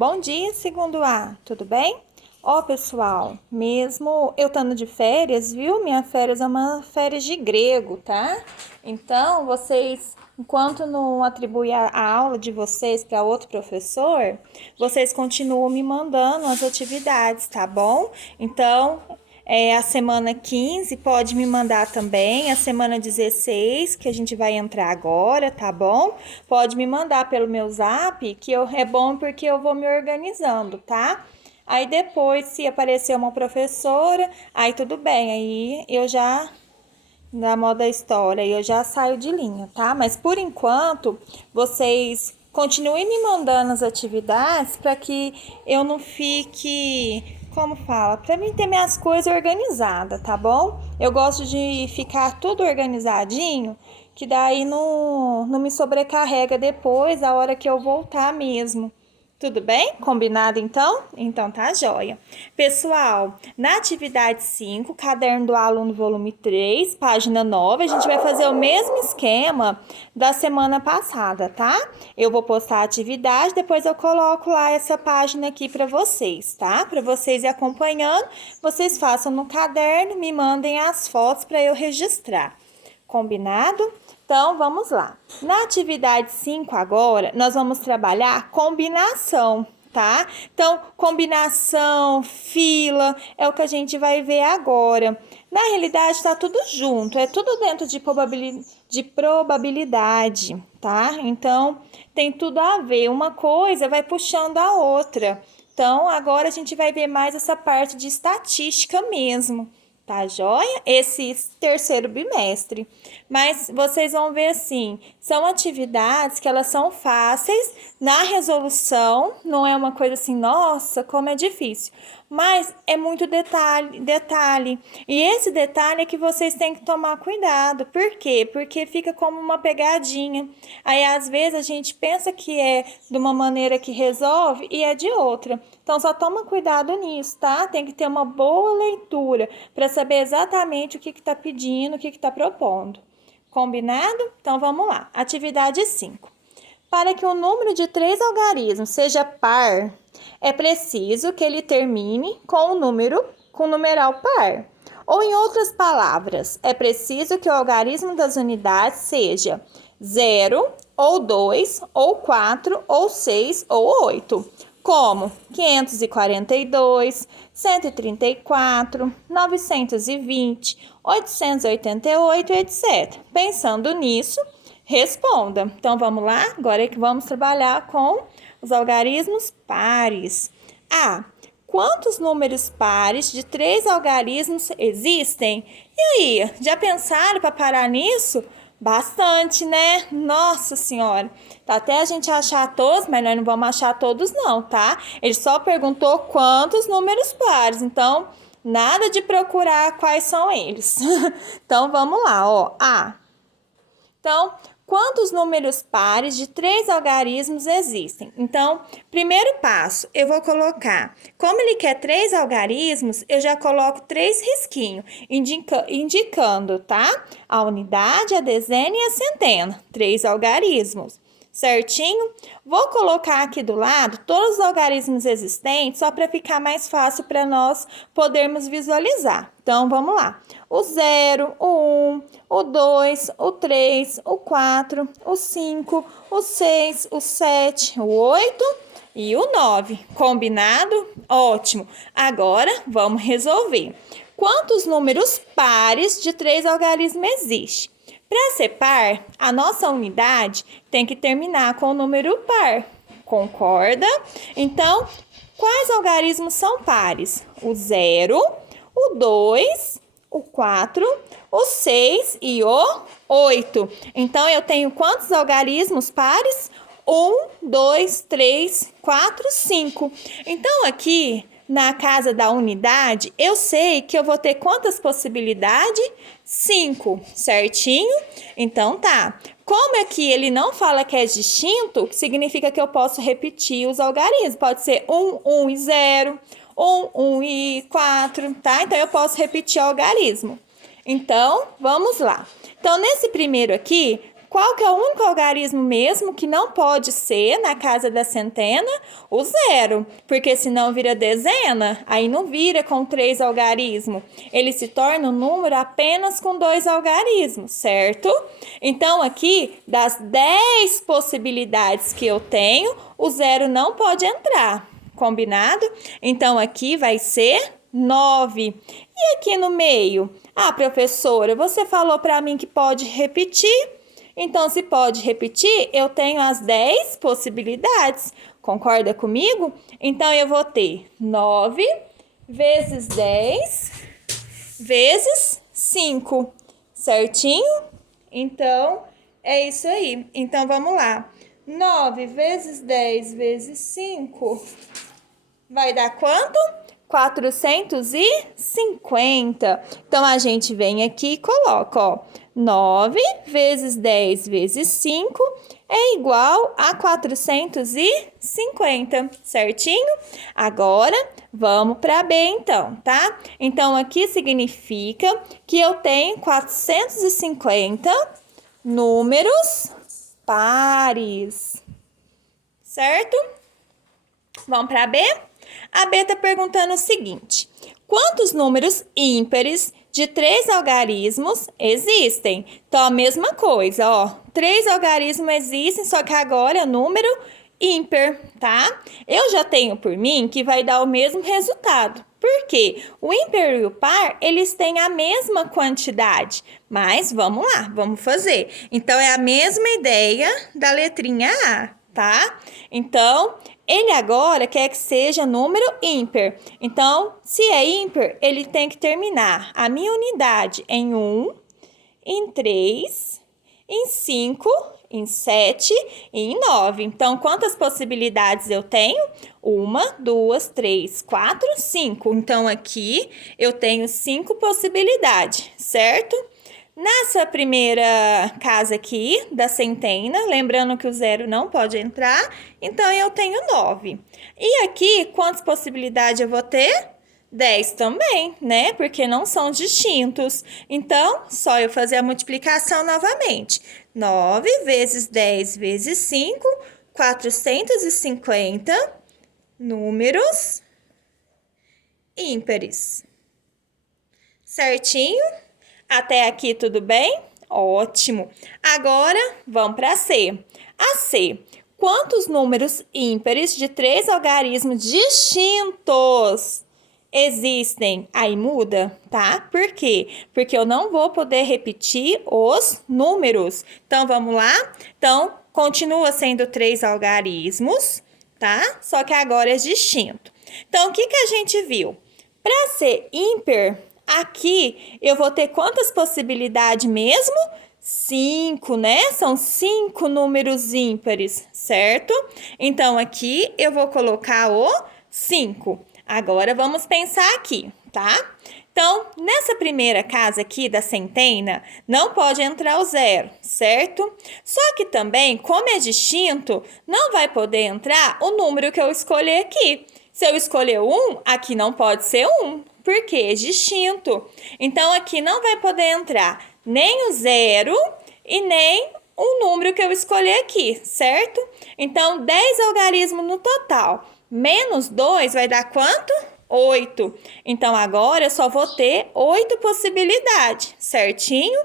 Bom dia, segundo A, tudo bem? Ó, pessoal, mesmo eu estando de férias, viu? Minha férias é uma férias de grego, tá? Então, vocês, enquanto não atribuir a aula de vocês para outro professor, vocês continuam me mandando as atividades, tá bom? Então, a semana 15 pode me mandar também, a semana 16, que a gente vai entrar agora, tá bom? Pode me mandar pelo meu zap, é bom porque eu vou me organizando, tá? Aí depois, se aparecer uma professora, aí tudo bem, aí eu já, na moda história, eu já saio de linha, tá? Mas por enquanto, vocês continuem me mandando as atividades para que eu não fique, como fala, para mim ter minhas coisas organizadas, tá bom? Eu gosto de ficar tudo organizadinho, que daí não me sobrecarrega depois, a hora que eu voltar mesmo. Tudo bem? Combinado então? Então tá joia. Pessoal, na atividade 5, caderno do aluno, volume 3, página 9, a gente vai fazer o mesmo esquema da semana passada, tá? Eu vou postar a atividade, depois eu coloco lá essa página aqui para vocês, tá? Para vocês ir acompanhando, vocês façam no caderno, me mandem as fotos para eu registrar. Combinado? Então, vamos lá. Na atividade 5 agora, nós vamos trabalhar combinação, tá? Então, combinação, fila, é o que a gente vai ver agora. Na realidade, está tudo junto, é tudo dentro de probabilidade, tá? Então, tem tudo a ver, uma coisa vai puxando a outra. Então, agora a gente vai ver mais essa parte de estatística mesmo. Tá joia? Esse terceiro bimestre. Mas vocês vão ver assim, são atividades que elas são fáceis na resolução, não é uma coisa assim, nossa, como é difícil. Mas é muito detalhe. E esse detalhe é que vocês têm que tomar cuidado. Por quê? Porque fica como uma pegadinha. Aí, às vezes, a gente pensa que é de uma maneira que resolve e é de outra. Então, só toma cuidado nisso, tá? Tem que ter uma boa leitura para saber exatamente o que está pedindo, o que está propondo. Combinado? Então, vamos lá. Atividade 5. Para que o número de 3 algarismos seja par, é preciso que ele termine com o numeral par. Ou, em outras palavras, é preciso que o algarismo das unidades seja 0, ou 2, ou 4, ou 6, ou 8. Como 542, 134, 920, 888, etc. Pensando nisso, responda. Então, vamos lá? Agora é que vamos trabalhar com os algarismos pares. A. Quantos números pares de 3 algarismos existem? E aí, já pensaram para parar nisso? Bastante, né? Nossa Senhora. Tá até a gente achar todos, mas nós não vamos achar todos não, tá? Ele só perguntou quantos números pares. Então, nada de procurar quais são eles. Então, vamos lá, ó. A. Então, quantos números pares de 3 algarismos existem? Então, primeiro passo, eu vou colocar, como ele quer 3 algarismos, eu já coloco 3 risquinhos, indicando, tá? A unidade, a dezena e a centena, 3 algarismos. Certinho? Vou colocar aqui do lado todos os algarismos existentes, só para ficar mais fácil para nós podermos visualizar. Então, vamos lá. O 0, o 1, o 2, o 3, o 4, o 5, o 6, o 7, o 8 e o 9. Combinado? Ótimo. Agora, vamos resolver. Quantos números pares de 3 algarismos existem? Para ser par, a nossa unidade tem que terminar com o número par. Concorda? Então, quais algarismos são pares? O 0, o 2, o 4, o 6 e o 8. Então, eu tenho quantos algarismos pares? 1, 2, 3, 4, 5. Então, aqui na casa da unidade, eu sei que eu vou ter quantas possibilidades? 5, certinho? Então, tá. Como é que ele não fala que é distinto, significa que eu posso repetir os algarismos. Pode ser 1, 1 e 0, 1, 1 e 4, tá? Então, eu posso repetir o algarismo. Então, vamos lá. Então, nesse primeiro aqui, Qual que é o único algarismo mesmo que não pode ser na casa da centena? O zero, porque senão vira dezena, aí não vira com 3 algarismos. Ele se torna um número apenas com 2 algarismos, certo? Então, aqui, das 10 possibilidades que eu tenho, o zero não pode entrar, combinado? Então, aqui vai ser 9. E aqui no meio? Ah, professora, você falou para mim que pode repetir. Então, se pode repetir, eu tenho as 10 possibilidades. Concorda comigo? Então, eu vou ter 9 vezes 10 vezes 5, certinho? Então, é isso aí. Então, vamos lá. 9 vezes 10 vezes 5 vai dar quanto? 450. Então, a gente vem aqui e coloca, ó, 9 vezes 10 vezes 5 é igual a 450, certinho? Agora, vamos para B, então, tá? Então, aqui significa que eu tenho 450 números pares, certo? Vamos para B? A B está perguntando o seguinte: quantos números ímpares de 3 algarismos existem? Então, a mesma coisa, ó. 3 algarismos existem, só que agora é número ímpar, tá? Eu já tenho por mim que vai dar o mesmo resultado. Por quê? O ímpar e o par, eles têm a mesma quantidade. Mas, vamos lá, vamos fazer. Então, é a mesma ideia da letrinha A, tá? Então, ele agora quer que seja número ímpar. Então, se é ímpar, ele tem que terminar a minha unidade em 1, em 3, em 5, em 7 e em 9. Então, quantas possibilidades eu tenho? 1, 2, 3, 4, 5. Então, aqui eu tenho 5 possibilidades, certo? Nessa primeira casa aqui, da centena, lembrando que o zero não pode entrar, então eu tenho 9. E aqui, quantas possibilidades eu vou ter? 10 também, né? Porque não são distintos. Então, só eu fazer a multiplicação novamente. 9 vezes 10 vezes 5, 450 números ímpares. Certinho? Até aqui tudo bem? Ótimo. Agora, vamos para a C. A C. Quantos números ímpares de 3 algarismos distintos existem? Aí muda, tá? Por quê? Porque eu não vou poder repetir os números. Então, vamos lá? Então, continua sendo 3 algarismos, tá? Só que agora é distinto. Então, o que a gente viu? Para ser ímpar, aqui eu vou ter quantas possibilidades mesmo? 5, né? São 5 números ímpares, certo? Então, aqui eu vou colocar o 5. Agora, vamos pensar aqui, tá? Então, nessa primeira casa aqui da centena, não pode entrar o zero, certo? Só que também, como é distinto, não vai poder entrar o número que eu escolher aqui. Se eu escolher 1, aqui não pode ser 1, porque é distinto. Então, aqui não vai poder entrar nem o zero e nem o número que eu escolher aqui, certo? Então, 10 algarismos no total. Menos 2 vai dar quanto? 8. Então, agora eu só vou ter 8 possibilidades, certinho?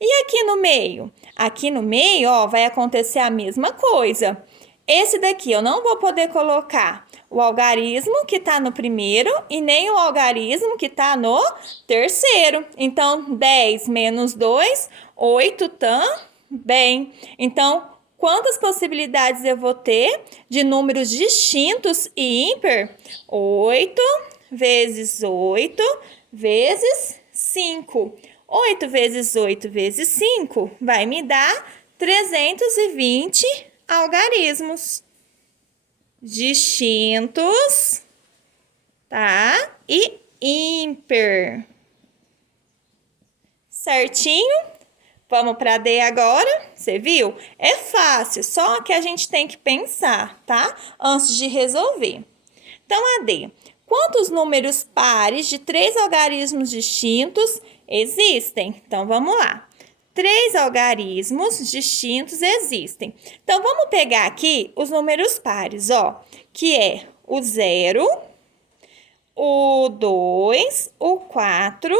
E aqui no meio? Aqui no meio, ó, vai acontecer a mesma coisa. Esse daqui eu não vou poder colocar o algarismo que está no primeiro e nem o algarismo que está no terceiro. Então, 10 menos 2, 8 também. Então, quantas possibilidades eu vou ter de números distintos e ímpar? 8 vezes 8 vezes 5. 8 vezes 8 vezes 5 vai me dar 320 algarismos distintos, tá? E ímpar. Certinho? Vamos para D agora? Você viu? É fácil, só que a gente tem que pensar, tá? Antes de resolver. Então, a D. Quantos números pares de 3 algarismos distintos existem? Então, vamos lá. três algarismos distintos existem. Então, vamos pegar aqui os números pares, ó, que é o 0, o 2, o 4,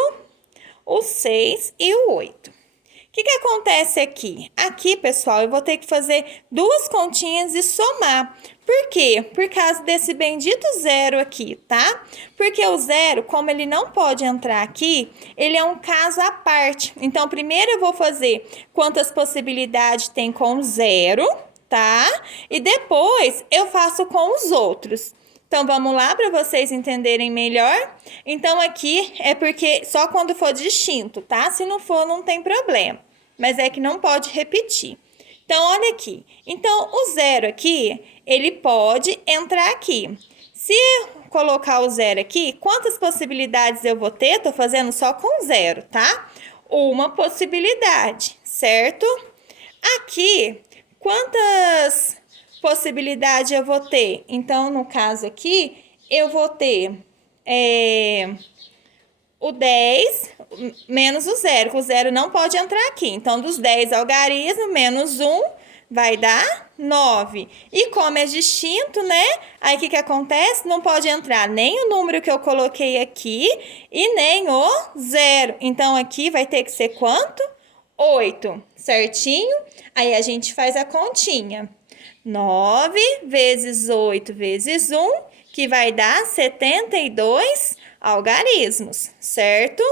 o 6 e o 8. O que acontece aqui? Aqui, pessoal, eu vou ter que fazer duas continhas e somar. Por quê? Por causa desse bendito zero aqui, tá? Porque o zero, como ele não pode entrar aqui, ele é um caso à parte. Então, primeiro eu vou fazer quantas possibilidades tem com o zero, tá? E depois eu faço com os outros. Então, vamos lá para vocês entenderem melhor. Então, aqui é porque só quando for distinto, tá? Se não for, não tem problema. Mas é que não pode repetir. Então, olha aqui. Então, o zero aqui, ele pode entrar aqui. Se eu colocar o zero aqui, quantas possibilidades eu vou ter? Tô fazendo só com zero, tá? Uma possibilidade, certo? Aqui, quantas possibilidade eu vou ter? Então, no caso aqui, eu vou ter o 10 menos o zero, que o zero não pode entrar aqui. Então, dos 10 algarismos, menos 1 vai dar 9. E como é distinto, né? Aí, o que acontece? Não pode entrar nem o número que eu coloquei aqui e nem o zero. Então, aqui vai ter que ser quanto? 8, certinho? Aí, a gente faz a continha. 9 vezes 8 vezes 1, que vai dar 72 algarismos, certo?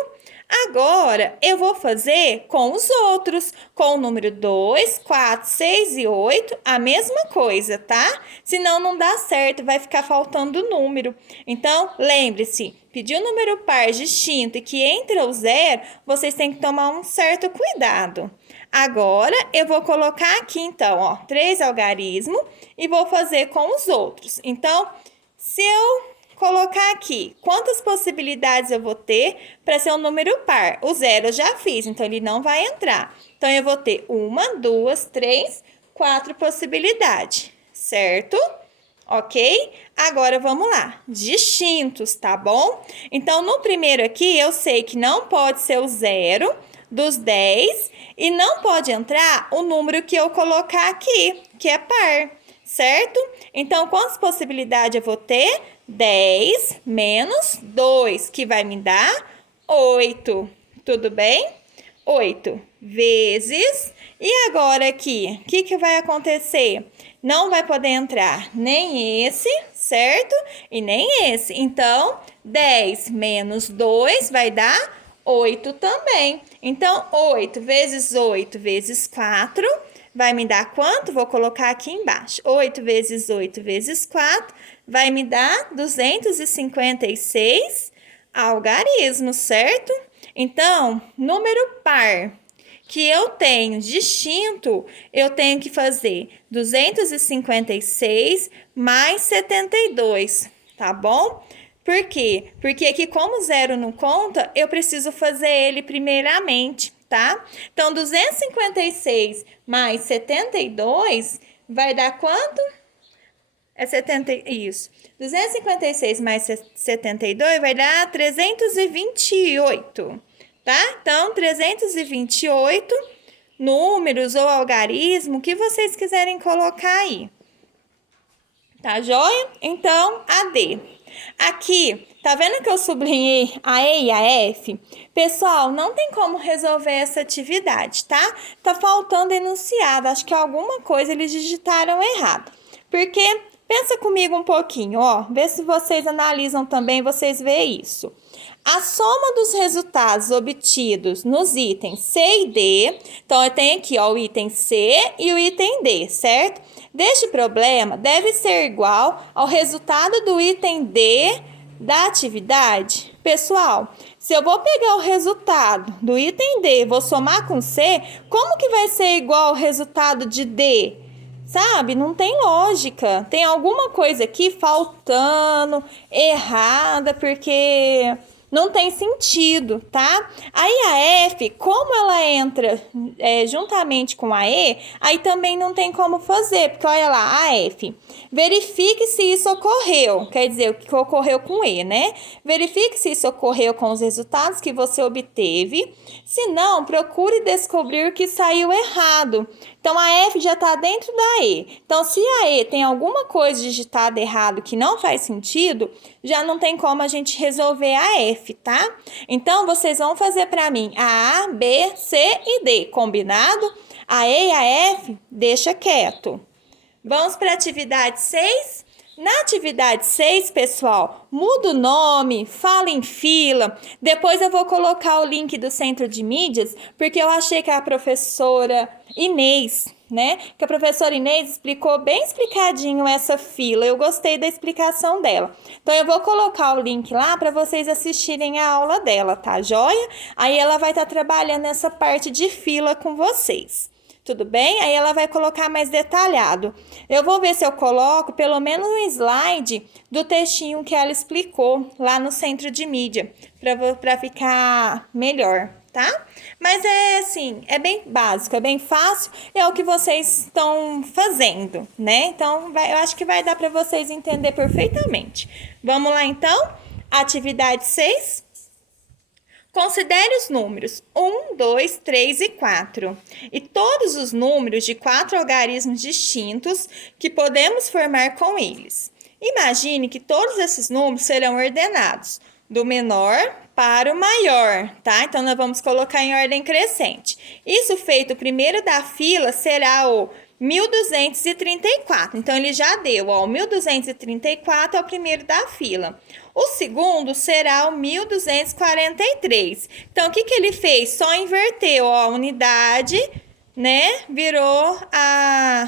Agora, eu vou fazer com os outros, com o número 2, 4, 6 e 8, a mesma coisa, tá? Senão não dá certo, vai ficar faltando número. Então, lembre-se, pedir um número par distinto e que entra o zero, vocês têm que tomar um certo cuidado. Agora, eu vou colocar aqui, então, ó, 3 algarismos e vou fazer com os outros. Então, se eu colocar aqui quantas possibilidades eu vou ter para ser um número par. O zero eu já fiz, então ele não vai entrar. Então, eu vou ter 1, 2, 3, 4 possibilidades, certo? Ok? Agora, vamos lá. Distintos, tá bom? Então, no primeiro aqui, eu sei que não pode ser o zero dos 10 e não pode entrar o número que eu colocar aqui, que é par, certo? Então, quantas possibilidades eu vou ter? 10 menos 2, que vai me dar 8. Tudo bem? 8 vezes. E agora aqui, o que vai acontecer? Não vai poder entrar nem esse, certo? E nem esse. Então, 10 menos 2 vai dar 8 também. Então, 8 vezes 8 vezes 4 vai me dar quanto? Vou colocar aqui embaixo. 8 vezes 8 vezes 4 vai me dar 256 algarismos, certo? Então, número par que eu tenho distinto, eu tenho que fazer 256 mais 72, tá bom? Por quê? Porque aqui, como zero não conta, eu preciso fazer ele primeiramente, tá? Então, 256 mais 72 vai dar quanto? É 70, isso. 256 mais 72 vai dar 328, tá? Então, 328 números ou algarismo que vocês quiserem colocar aí. Tá joia? Então, a D. Aqui, tá vendo que eu sublinhei a E e a F? Pessoal, não tem como resolver essa atividade, tá? Tá faltando enunciado. Acho que alguma coisa eles digitaram errado. Porque, pensa comigo um pouquinho, ó. Vê se vocês analisam também, vocês veem isso. A soma dos resultados obtidos nos itens C e D, então eu tenho aqui ó, o item C e o item D, certo? Deste problema deve ser igual ao resultado do item D da atividade. Pessoal, se eu vou pegar o resultado do item D e vou somar com C, como que vai ser igual ao resultado de D? Sabe? Não tem lógica. Tem alguma coisa aqui faltando, errada, porque não tem sentido, tá? Aí a F, como ela entra juntamente com a E, aí também não tem como fazer, porque olha lá, a F. Verifique se isso ocorreu, quer dizer, o que ocorreu com E, né? Verifique se isso ocorreu com os resultados que você obteve. Se não, procure descobrir o que saiu errado. Então, a F já está dentro da E. Então, se a E tem alguma coisa digitada errado que não faz sentido, já não tem como a gente resolver a F, tá? Então, vocês vão fazer para mim a A, B, C e D, combinado? A E e a F, deixa quieto. Vamos para a atividade 6? Na atividade 6, pessoal, muda o nome, fala em fila. Depois eu vou colocar o link do Centro de Mídias, porque eu achei que a professora Inês, né? Que a professora Inês explicou bem explicadinho essa fila. Eu gostei da explicação dela. Então, eu vou colocar o link lá para vocês assistirem a aula dela, tá joia? Aí ela vai estar trabalhando essa parte de fila com vocês. Tudo bem? Aí ela vai colocar mais detalhado. Eu vou ver se eu coloco pelo menos um slide do textinho que ela explicou lá no Centro de Mídia, para ficar melhor, tá? Mas é assim, é bem básico, é bem fácil, é o que vocês estão fazendo, né? Então, eu acho que vai dar para vocês entender perfeitamente. Vamos lá, então? Atividade 6. Considere os números 1, 2, 3 e 4 e todos os números de 4 algarismos distintos que podemos formar com eles. Imagine que todos esses números serão ordenados do menor para o maior, tá? Então, nós vamos colocar em ordem crescente. Isso feito, o primeiro da fila será o 1234. Então, ele já deu, ó, o 1234 é o primeiro da fila. O segundo será o 1243. Então, o que ele fez? Só inverteu, ó, a unidade, né? Virou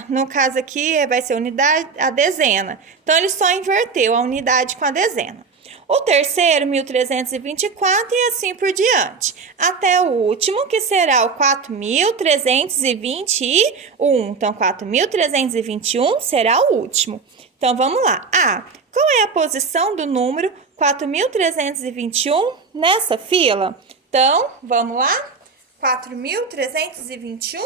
no caso aqui, vai ser a unidade, a dezena. Então, ele só inverteu a unidade com a dezena. O terceiro, 1324 e assim por diante. Até o último, que será o 4321. Então, 4321 será o último. Então, vamos lá. Qual é a posição do número 4321 nessa fila? Então, vamos lá. 4321.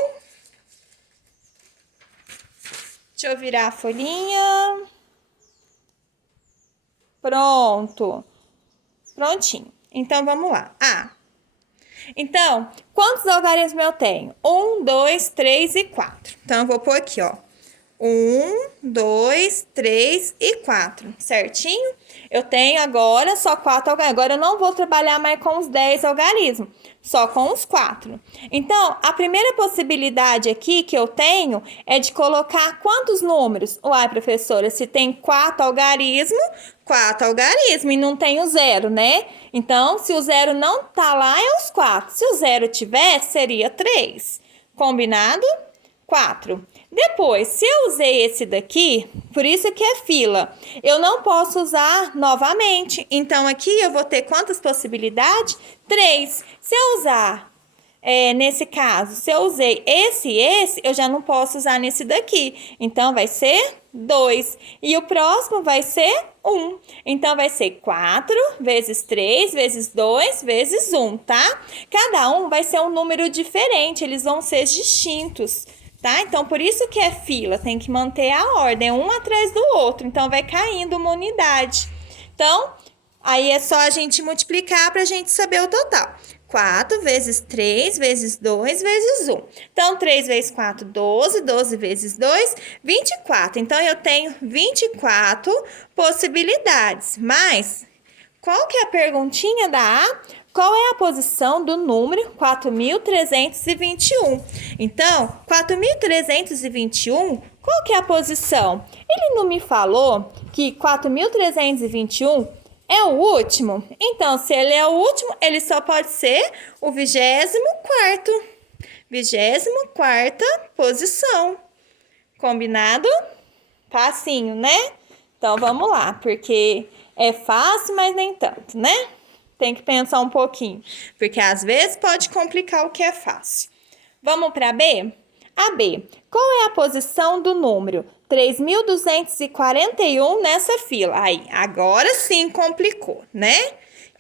Deixa eu virar a folhinha. Pronto. Prontinho. Então, vamos lá. Então, quantos algarismos eu tenho? 1, 2, 3 e 4. Então, eu vou pôr aqui, ó. 1, 2, 3 e 4, certinho? Eu tenho agora só 4 algarismos. Agora eu não vou trabalhar mais com os 10 algarismos, só com os 4. Então, a primeira possibilidade aqui que eu tenho é de colocar quantos números? Uai, professora, se tem 4 algarismos e não tem o 0, né? Então, se o 0 não tá lá, é os 4. Se o 0 tivesse, seria 3. Combinado? 4. Depois, se eu usei esse daqui, por isso que é fila, eu não posso usar novamente. Então, aqui eu vou ter quantas possibilidades? 3. Se eu usar, nesse caso, se eu usei esse e esse, eu já não posso usar nesse daqui. Então, vai ser 2. E o próximo vai ser 1. Então, vai ser 4 vezes 3 vezes 2 vezes 1, tá? Cada um vai ser um número diferente, eles vão ser distintos. Tá? Então, por isso que é fila, tem que manter a ordem, um atrás do outro. Então, vai caindo uma unidade. Então, aí é só a gente multiplicar para a gente saber o total. 4 vezes 3 vezes 2 vezes 1. Então, 3 vezes 4, 12. 12 vezes 2, 24. Então, eu tenho 24 possibilidades. Mas, qual que é a perguntinha da A? Qual é a posição do número 4321? Então, 4321, qual que é a posição? Ele não me falou que 4321 é o último? Então, se ele é o último, ele só pode ser o 24º. 24ª posição. Combinado? Facinho, né? Então, vamos lá, porque é fácil, mas nem tanto, né? Tem que pensar um pouquinho, porque às vezes pode complicar o que é fácil. Vamos para B? A B. Qual é a posição do número 3.241 nessa fila? Aí, agora sim complicou, né?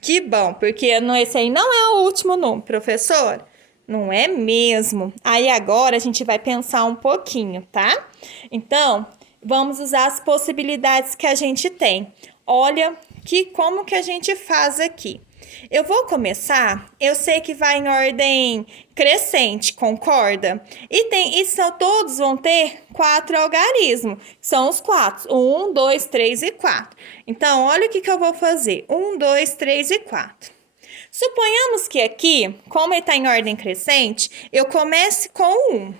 Que bom, porque esse aí não é o último número, professor. Não é mesmo. Aí agora a gente vai pensar um pouquinho, tá? Então, vamos usar as possibilidades que a gente tem. Olha como que a gente faz aqui. Eu vou começar, eu sei que vai em ordem crescente, concorda? Todos vão ter 4 algarismos, são os 4, 1, 2, 3 e 4. Então, olha o que eu vou fazer, 1, 2, 3 e 4. Suponhamos que aqui, como ele está em ordem crescente, eu comece com 1.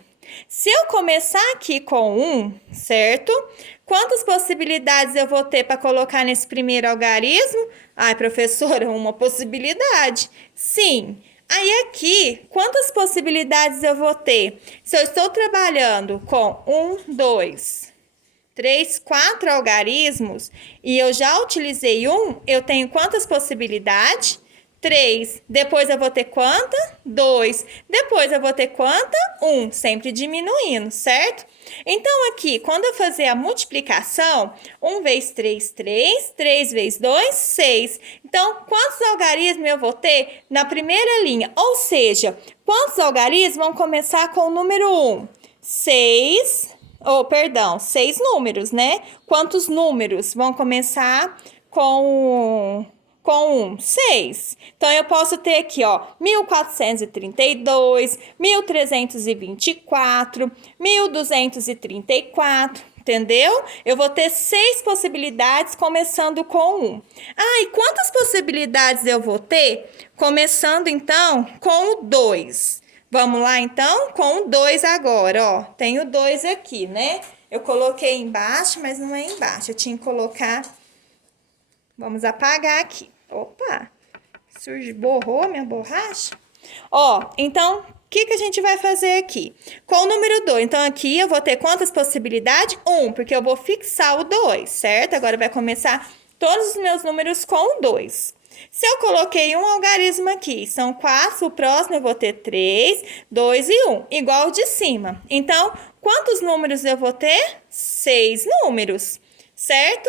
Se eu começar aqui com 1, certo? Quantas possibilidades eu vou ter para colocar nesse primeiro algarismo? Ai, professora, uma possibilidade. Sim. Aí aqui, quantas possibilidades eu vou ter? Se eu estou trabalhando com 1, 2, 3, 4 algarismos e eu já utilizei 1, eu tenho quantas possibilidades? 3. Depois eu vou ter quanta? 2. Depois eu vou ter quanta? 1. Sempre diminuindo, certo? Então, aqui, quando eu fazer a multiplicação, 1 vezes 3, 3. 3 vezes 2, 6. Então, quantos algarismos eu vou ter na primeira linha? Ou seja, quantos algarismos vão começar com o número 1? 6. 6 números, né? Quantos números vão começar com 1? 6. Então, eu posso ter aqui, ó, 1432, 1324, 1234, entendeu? Eu vou ter 6 possibilidades começando com 1. Ah, e quantas possibilidades eu vou ter começando, então, com o 2? Vamos lá, então, com o 2 agora, ó. Tem o 2 aqui, né? Eu coloquei embaixo, mas não é embaixo. Eu tinha que colocar... Vamos apagar aqui. Opa, borrou minha borracha. Ó, então, o que a gente vai fazer aqui? Com o número 2, então aqui eu vou ter quantas possibilidades? 1, porque eu vou fixar o 2, certo? Agora vai começar todos os meus números com o 2. Se eu coloquei um algarismo aqui, são 4, o próximo eu vou ter 3, 2 e 1, igual o de cima. Então, quantos números eu vou ter? 6 números, certo?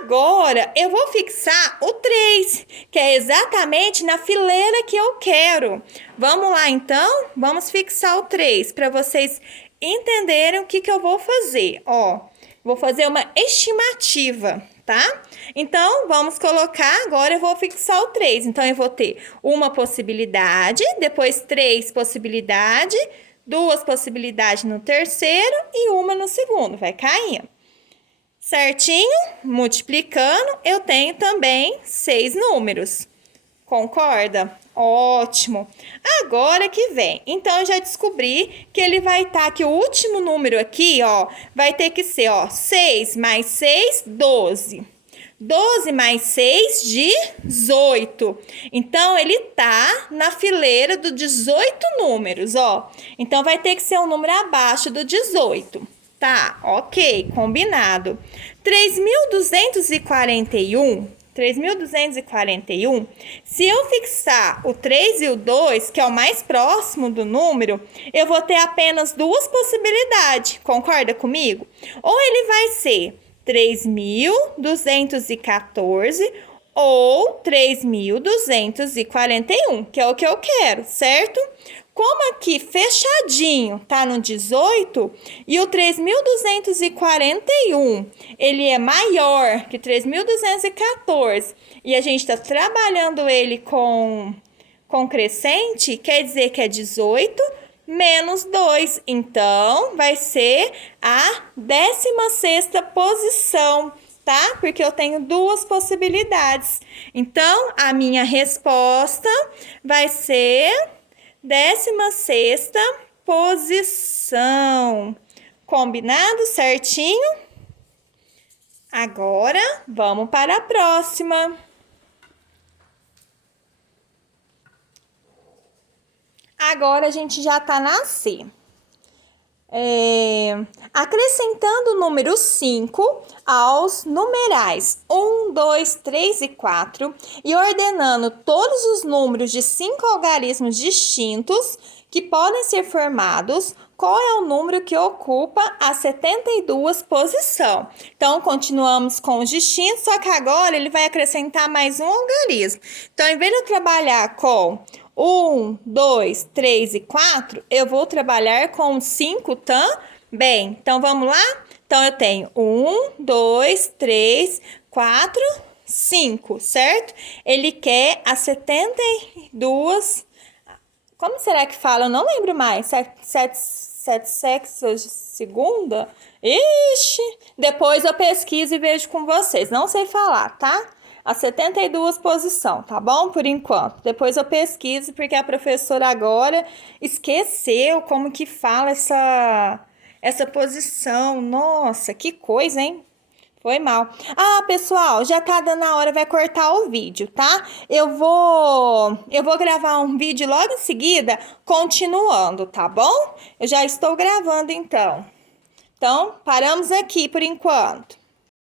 Agora, eu vou fixar o 3, que é exatamente na fileira que eu quero. Vamos lá, então? Vamos fixar o 3, para vocês entenderem o que eu vou fazer. Ó, vou fazer uma estimativa, tá? Então, vamos colocar, agora eu vou fixar o 3. Então, eu vou ter uma possibilidade, depois 3 possibilidades, 2 possibilidades no terceiro e uma no segundo, vai caindo. Certinho? Multiplicando, eu tenho também 6 números. Concorda? Ótimo. Agora que vem. Então, eu já descobri que ele vai estar que o último número aqui, ó, vai ter que ser, ó, 6 mais 6, 12. 12 mais 6, 18. Então, ele tá na fileira do 18 números, ó. Então, vai ter que ser um número abaixo do 18. Tá, ok, combinado. 3.241, se eu fixar o 3 e o 2, que é o mais próximo do número, eu vou ter apenas 2 possibilidades, concorda comigo? Ou ele vai ser 3.214 ou 3.241, que é o que eu quero, certo? Como aqui fechadinho tá no 18 e o 3.241 ele é maior que 3.214 e a gente está trabalhando ele com crescente, quer dizer que é 18 menos 2. Então, vai ser a 16ª posição, tá? Porque eu tenho 2 possibilidades. Então, a minha resposta vai ser 16ª posição. Combinado? Certinho? Agora, vamos para a próxima. Agora, a gente já está na C. Acrescentando o número 5 aos numerais 1, 2, 3 e 4 e ordenando todos os números de 5 algarismos distintos que podem ser formados, qual é o número que ocupa a 72 posição? Então, continuamos com os distintos, só que agora ele vai acrescentar mais um algarismo. Então, em vez de eu trabalhar com 1, 2, 3 e 4, eu vou trabalhar com 5 também. Então, vamos lá? Então, eu tenho 1, 2, 3, 4, 5, certo? Ele quer as 72. Como será que fala? Eu não lembro mais. Sete sextos segunda? Ixi! Depois eu pesquiso e vejo com vocês. Não sei falar, tá? A 72 posição, tá bom? Por enquanto. Depois eu pesquiso, porque a professora agora esqueceu como que fala essa posição. Nossa, que coisa, hein? Foi mal. Ah, pessoal, já tá dando a hora, vai cortar o vídeo, tá? Eu vou gravar um vídeo logo em seguida, continuando, tá bom? Eu já estou gravando então. Então, paramos aqui por enquanto.